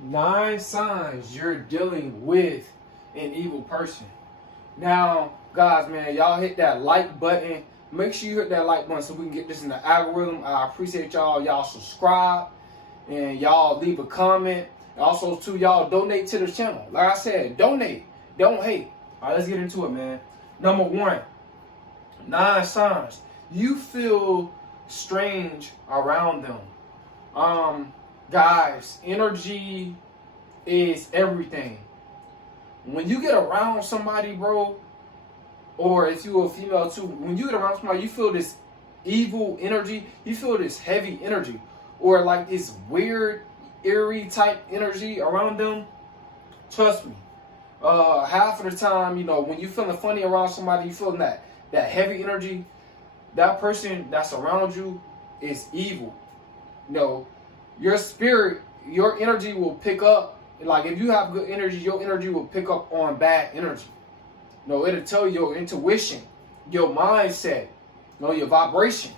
9 signs you're dealing with an evil person. Now, guys, man, y'all hit that like button. Make sure you hit that like button so we can get this in the algorithm. I appreciate y'all. Y'all subscribe and y'all leave a comment. Also, too, y'all donate to the channel. Like I said, donate. Don't hate. All right, let's get into it, man. Number 1, 9 signs you feel strange around them. Guys, energy is everything. When you get around somebody, bro, or if you're a female too, when you get around somebody, you feel this evil energy, you feel this heavy energy, or like this weird, eerie type energy around them. Trust me, half of the time, you know, when you're feeling funny around somebody, you feeling that heavy energy, that person that's around you is evil. You know, your spirit, your energy will pick up. Like if you have good energy, your energy will pick up on bad energy. You know, it'll tell you your intuition, your mindset, you know, your vibration.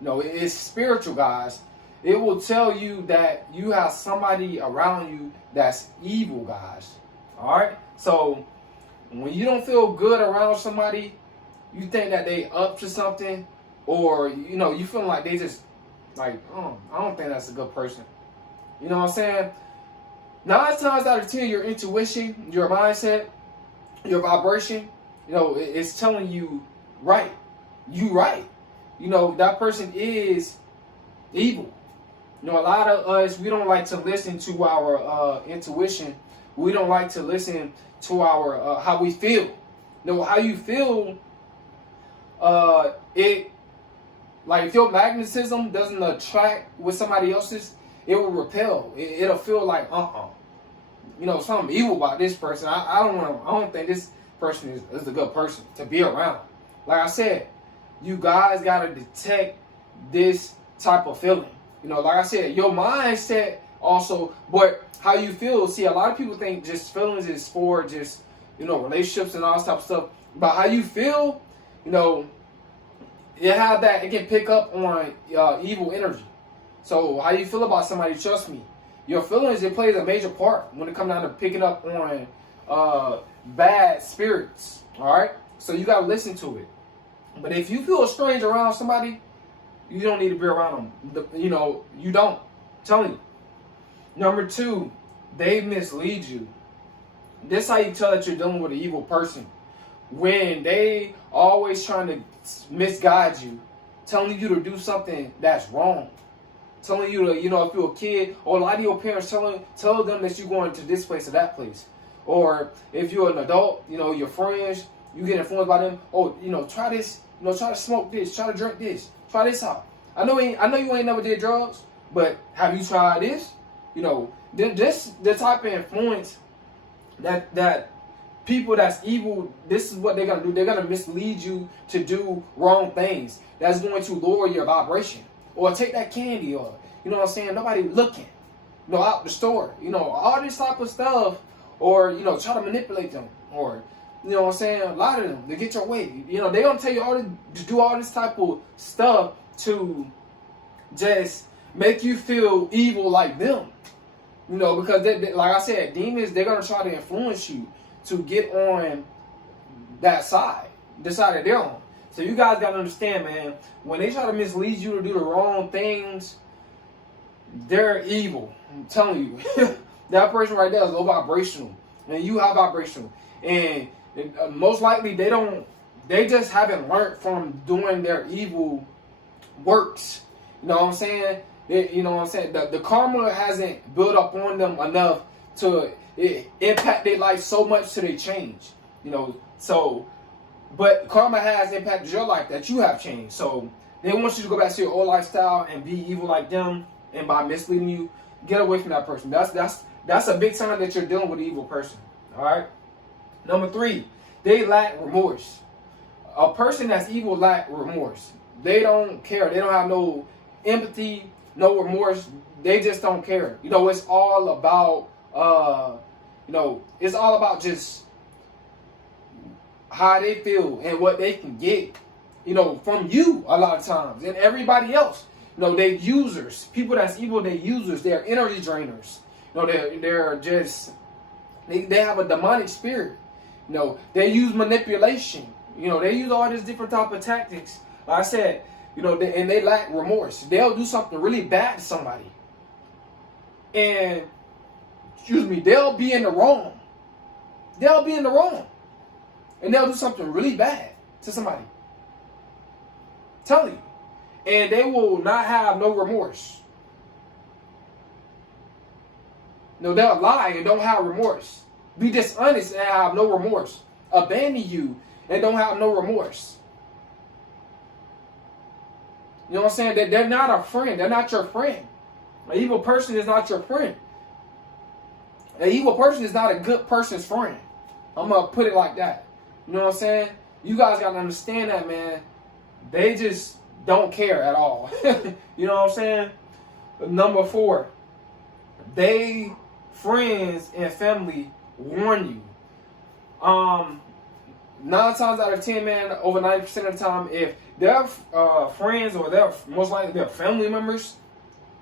You know, it's spiritual, guys. It will tell you that you have somebody around you that's evil, guys. All right? So when you don't feel good around somebody, you think that they up to something, or, you know, you feeling like they just, like, oh, I don't think that's a good person. You know what I'm saying? 9 times out of 10, your intuition, your mindset, your vibration, you know, it's telling you right. You right. You know, that person is evil. You know, a lot of us, we don't like to listen to our intuition. We don't like to listen to our how we feel. You know, how you feel, it, like if your magnetism doesn't attract with somebody else's, it will repel. It'll feel like, you know, something evil about this person. I don't think this person is a good person to be around. Like I said, you guys gotta detect this type of feeling. You know, like I said, your mindset also, but how you feel. See, a lot of people think just feelings is for just, you know, relationships and all this type of stuff. But how you feel, you know, it can pick up on evil energy. So how you feel about somebody, trust me, your feelings, it plays a major part when it comes down to picking up on bad spirits. All right, so you gotta listen to it. But if you feel strange around somebody, you don't need to be around them. You know, you don't. I'm telling you. Number 2, they mislead you. This is how you tell that you're dealing with an evil person. When they always trying to misguide you, telling you to do something that's wrong. Telling you to, you know, if you're a kid, or a lot of your parents tell them that you're going to this place or that place. Or if you're an adult, you know, your friends, you get influenced by them. Oh, you know, try this, you know, try to smoke this, try to drink this, try this out. I know you ain't never did drugs, but have you tried this? You know, this the type of influence that people that's evil, this is what they're gonna do. They're gonna mislead you to do wrong things. That's going to lower your vibration. Or take that candy, or, you know what I'm saying, nobody looking, you know, out the store, you know, all this type of stuff, or, you know, try to manipulate them, or, you know what I'm saying, a lot of them, they get your way. You know, they don't tell you to do all this type of stuff to just make you feel evil like them. You know, because like I said, demons, they're going to try to influence you to get on that side, the side that they're on. So you guys got to understand, man, when they try to mislead you to do the wrong things, they're evil. I'm telling you. That person right there is low vibrational. And you high vibrational. And most likely they just haven't learned from doing their evil works. You know what I'm saying? You know what I'm saying? The karma hasn't built up on them enough to impact their life so much till they change. You know, so, but karma has impacted your life that you have changed. So they want you to go back to your old lifestyle and be evil like them, and by misleading you, get away from that person. That's a big sign that you're dealing with an evil person. All right. Number 3, they lack remorse. A person that's evil lack remorse. They don't care. They don't have no empathy, no remorse. They just don't care. You know, it's all about you know, it's all about just how they feel and what they can get, you know, from you a lot of times, and everybody else. You know, they users. People that's evil, they users. They're energy drainers. No, they're just they have a demonic spirit. You know, they use manipulation. You know, they use all these different type of tactics. Like I said, you know, and they lack remorse. They'll do something really bad to somebody, and they'll be in the wrong. They'll be in the wrong, and they'll do something really bad to somebody. Tell you, and they will not have no remorse. No, they'll lie and don't have remorse. Be dishonest and have no remorse. Abandon you and don't have no remorse. You know what I'm saying? They're not a friend. They're not your friend. An evil person is not your friend. An evil person is not a good person's friend. I'm going to put it like that. You know what I'm saying? You guys got to understand that, man. They just don't care at all. You know what I'm saying? Number 4. They, friends and family, warn you. 9 times out of 10, man, over 90% of the time, if their friends or their most likely their family members,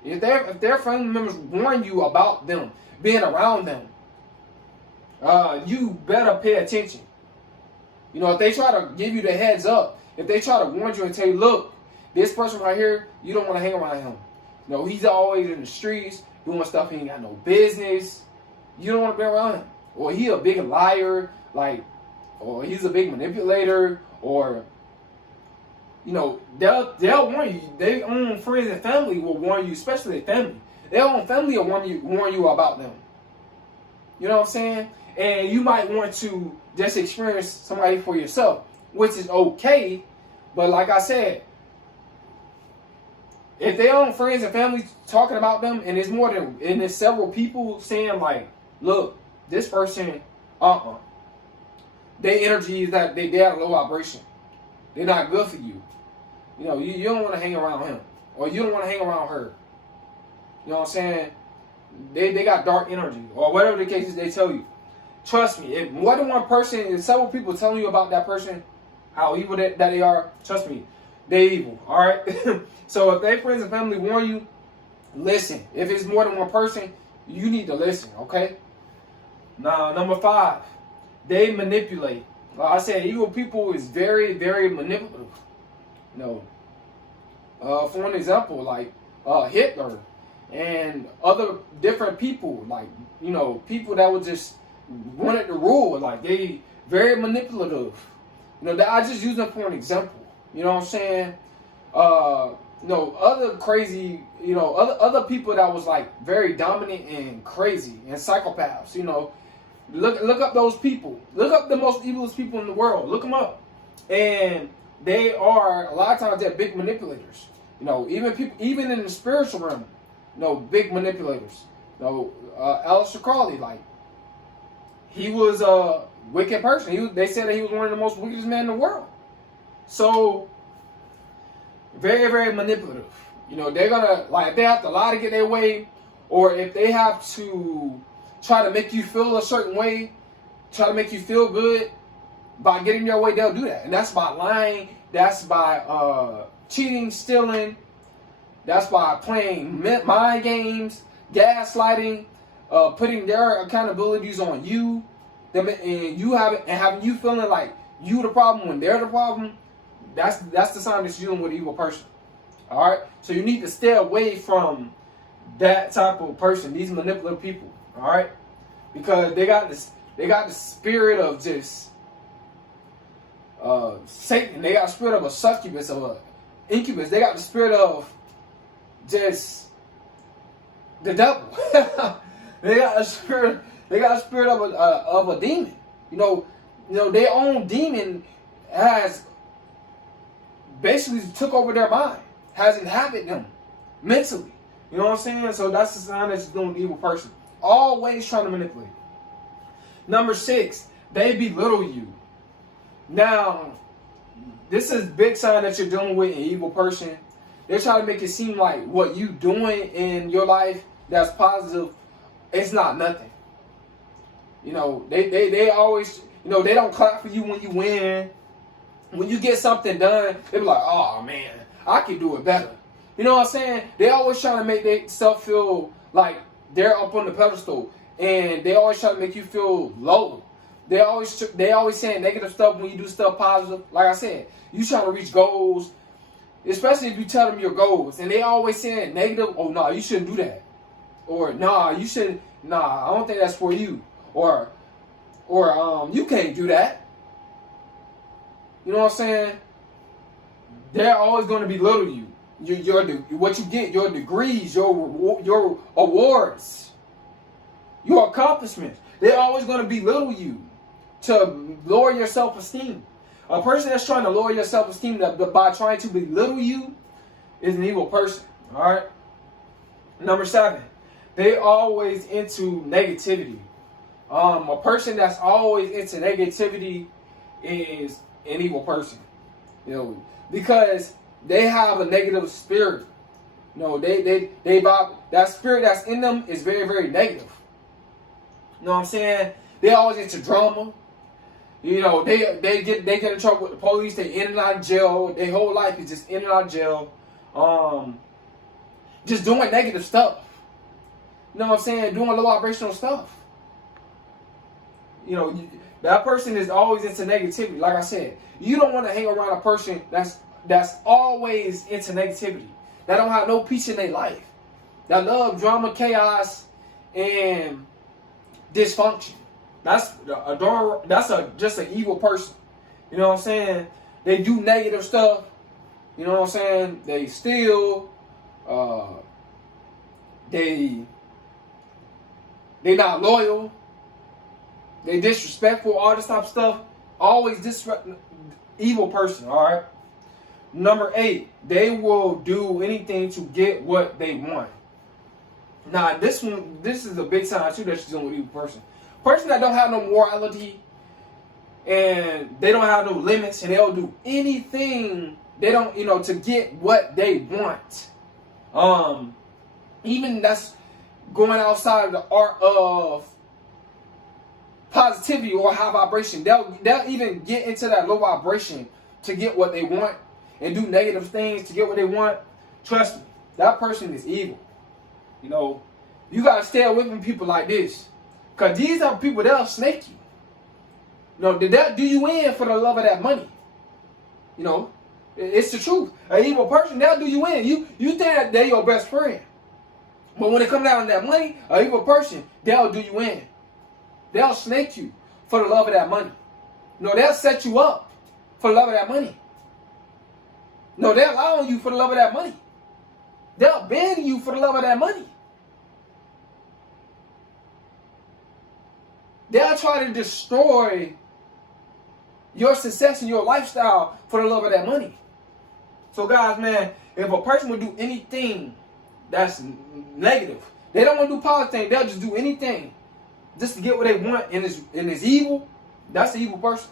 if their family members warn you about them being around them, you better pay attention. You know, if they try to give you the heads up, if they try to warn you and tell you, look, this person right here, you don't want to hang around him. You know, he's always in the streets doing stuff he ain't got no business. You don't want to be around him. Or he a big liar, or he's a big manipulator, or, you know, they'll warn you. Their own friends and family will warn you, especially their family. Their own family will warn you about them. You know what I'm saying? And you might want to just experience somebody for yourself, which is okay. But like I said, if their own friends and family talking about them, and there's several people saying like, look, this person, their energy is that they at a low vibration. They're not good for you. You know, you don't want to hang around him, or you don't want to hang around her. You know what I'm saying? They got dark energy, or whatever the case is they tell you. Trust me, if more than one person, if several people telling you about that person, how evil that they are, trust me, they're evil, all right? So if their friends and family warn you, listen. If it's more than one person, you need to listen, okay? Now, number 5, they manipulate. Like I said, evil people is very, very manipulative. You know, for an example, like Hitler and other different people, like, you know, people that would just wanted to rule, like they very manipulative. You know, I just use them for an example. You know what I'm saying? You know, other crazy, you know, other people that was like very dominant and crazy and psychopaths. You know, look up those people. Look up the most evilest people in the world. Look them up, and they are a lot of times they're big manipulators. You know, even in the spiritual realm, you know, big manipulators. You know, Aleister Crowley, like, he was a wicked person. They said that he was one of the most wickedest men in the world. So, very, very manipulative. You know, they're gonna, like, if they have to lie to get their way, or if they have to try to make you feel a certain way, try to make you feel good by getting their way, they'll do that. And that's by lying. That's by cheating, stealing. That's by playing mind games, gaslighting, putting their accountabilities on you, and having you feeling like you the problem when they're the problem. That's the sign that you're dealing with an evil person. All right, so you need to stay away from that type of person. These manipulative people. All right, because they got the spirit of just Satan. They got the spirit of a succubus, of a incubus. They got the spirit of just the devil. They got a spirit. They got a spirit of a demon. You know, their own demon has basically took over their mind, has inhabited them mentally. You know what I'm saying? So that's the sign that you're doing with an evil person. Always trying to manipulate. Number 6, they belittle you. Now, this is a big sign that you're dealing with an evil person. They're trying to make it seem like what you doing in your life that's positive, it's not nothing. You know, they always, you know, they don't clap for you when you win. When you get something done, they be like, oh man, I can do it better. You know what I'm saying? They always trying to make themselves feel like they're up on the pedestal, and they always try to make you feel low. They always saying negative stuff when you do stuff positive. Like I said, you trying to reach goals, especially if you tell them your goals, and they always saying negative. Oh no, you shouldn't do that, or nah, you shouldn't. Nah, I don't think that's for you, or you can't do that. You know what I'm saying? They're always going to belittle you. What you get, your degrees, your awards, your accomplishments. They're always going to belittle you to lower your self-esteem. A person that's trying to lower your self-esteem by trying to belittle you is an evil person. All right. Number 7, they always into negativity. A person that's always into negativity is an evil person. You know, because they have a negative spirit. You know, that spirit that's in them is very, very negative. You know what I'm saying? They always into drama. You know, they get in trouble with the police. They in and out of jail. Their whole life is just in and out of jail. Just doing negative stuff. You know what I'm saying? Doing low vibrational stuff. You know, that person is always into negativity. Like I said, you don't want to hang around a person that's always into negativity. That don't have no peace in their life. That love drama, chaos, and dysfunction. That's just an evil person. You know what I'm saying? They do negative stuff. You know what I'm saying? They steal. They not loyal. They disrespectful. All this type of stuff. Always evil person. All right. Number 8, they will do anything to get what they want. Now, this is a big sign too that you're dealing with an evil person. Person that don't have no morality and they don't have no limits and they'll do anything to get what they want. Even that's going outside of the art of positivity or high vibration. They'll even get into that low vibration to get what they want and do negative things to get what they want. Trust me, that person is evil. You know, you gotta stay away from people like this. Because these are people that'll snake you. You know, they'll do you in for the love of that money. You know, it's the truth. An evil person, they'll do you in. You think that they're your best friend. But when it comes down to that money, an evil person, they'll do you in. They'll snake you for the love of that money. No, they'll set you up for the love of that money. No, they'll lie on you for the love of that money. They'll bend you for the love of that money. They'll try to destroy your success and your lifestyle for the love of that money. So guys, man, if a person would do anything that's negative, they don't want to do positive, they'll just do anything just to get what they want and it's evil, that's an evil person.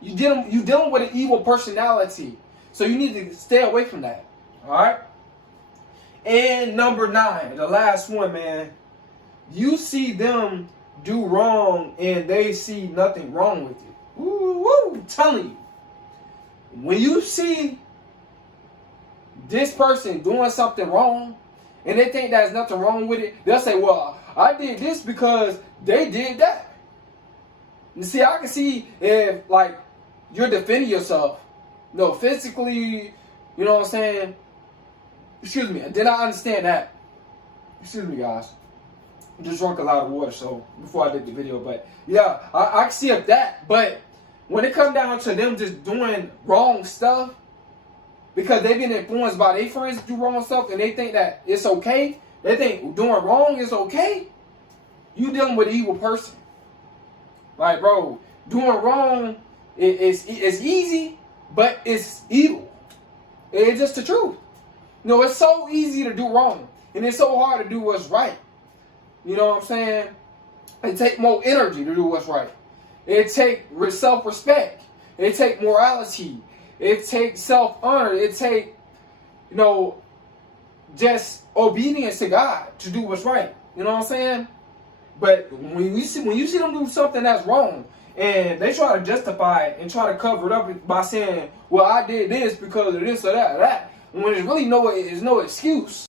You dealing with an evil personality. So you need to stay away from that. Alright? And number 9, the last one, man. You see them do wrong and they see nothing wrong with it. Woo, I'm telling you. When you see this person doing something wrong and they think there's nothing wrong with it, they'll say, well, I did this because they did that. You see, I can see if, like, you're defending yourself, physically, you know what I'm saying? Excuse me, did I understand that? Excuse me, guys. I just drank a lot of water, so before I did the video, but yeah, I can see if that, but when it comes down to them just doing wrong stuff, because they've been influenced by their friends to do wrong stuff, and they think that it's okay, they think doing wrong is okay, you dealing with an evil person. Like, bro, doing wrong is easy, but it's evil. It's just the truth. It's so easy to do wrong, and it's so hard to do what's right. You know what I'm saying? It takes more energy to do what's right. It takes self-respect. It takes morality. It takes self-honor. It takes, just obedience to God to do what's right. You know what I'm saying? But when you see them do something that's wrong, and they try to justify it and try to cover it up by saying, well, I did this because of this or that or that, when there's really no excuse.